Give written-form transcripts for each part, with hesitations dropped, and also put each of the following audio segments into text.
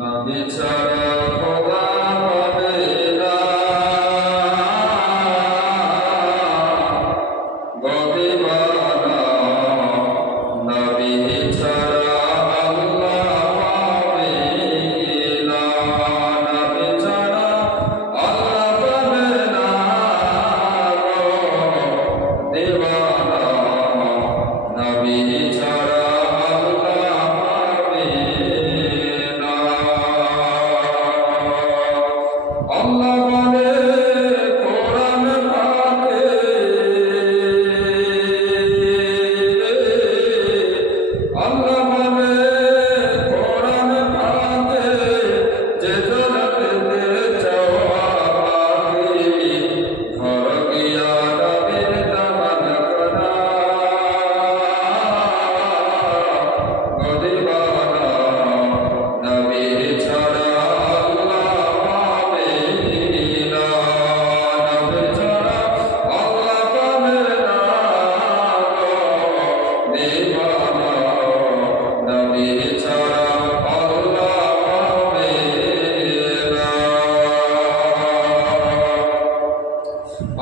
নবী ছাড়া খোদা পাবে না, গদিবানা নবী ছাড়া আল্লাহ পাবে না, নবী ছাড়া আল্লাহ পাবে না গো দিবানা, নবী ছাড়া আল্লাহ পাবে না। আল্লাহ বলে কোরআন পাকে, আল্লাহ বলে কোরআন পাকে, যে জনতে চাওয়া পাকে, ঘর গিয়া নবীর দামান করা, গদিবানা নবী ছাড়া আল্লাহ পাবে না, নবী ছাড়া আল্লাহ পাবে না গো দিবানা, নবী ছাড়া আল্লাহ পাবে না।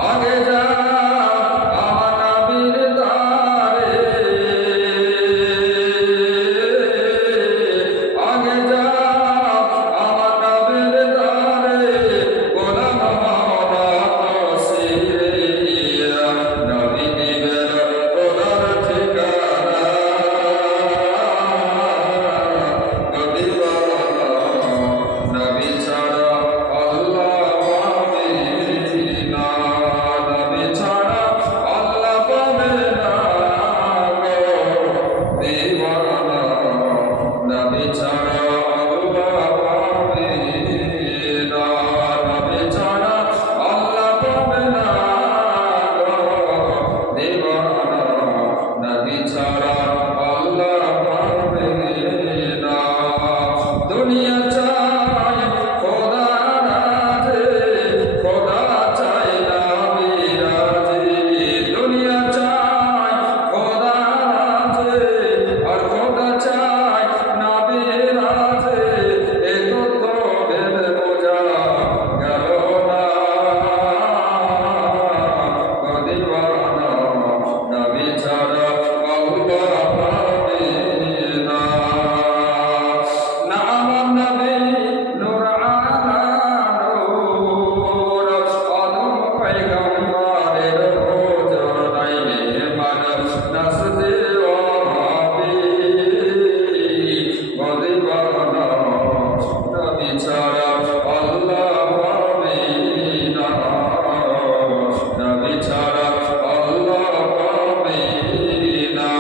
আগে যা আমার নবীর দ্বারে, আগে যা আমার নবীর দ্বারে, গোলাম হওয়া তসিরে দিয়া, নবী দিবেন খোদার ঠিকানা, গদিবানা নবী ছাড়া আল্লাহ পাবে না, নবী ছাড়া আল্লাহ পাবে না গো দিবানা, নবী ছাড়া আল্লাহ পাবে না, নবী ছাড়া আল্লাহ পাবে না গো দিবানা, নবী ছাড়া আল্লাহ পাবে না। দুনিয়া চাই খোদা রাজে, খোদা চাই না বিরাজে, দুনিয়া চাই খোদা রাজে, আর খোদা চাই না বিরাজে, এ তত্ত্ব ভেবে বোঝা গেল না, গদিবানা নবী ছাড়া আল্লাহ পাবে না। না আমার নবী নূর আলা নূর, আদম পয়গম্বরের হুজুর নাই মেহমান নাসদে ওয়াহাবি, গদিবানা নবী ছাড়া আল্লাহ পাবে না, নবী ছাড়া আল্লাহ পাবে না।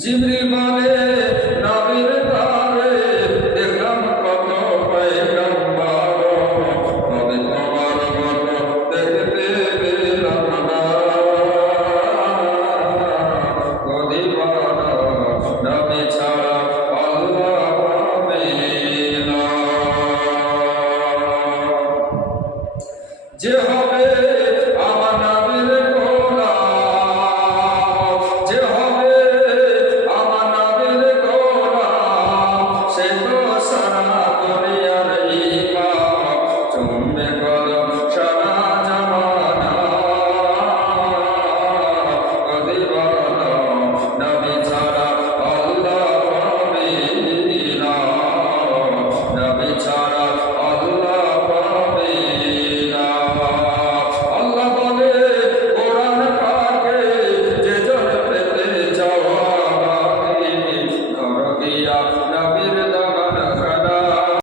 জিবরিল বলে নবীর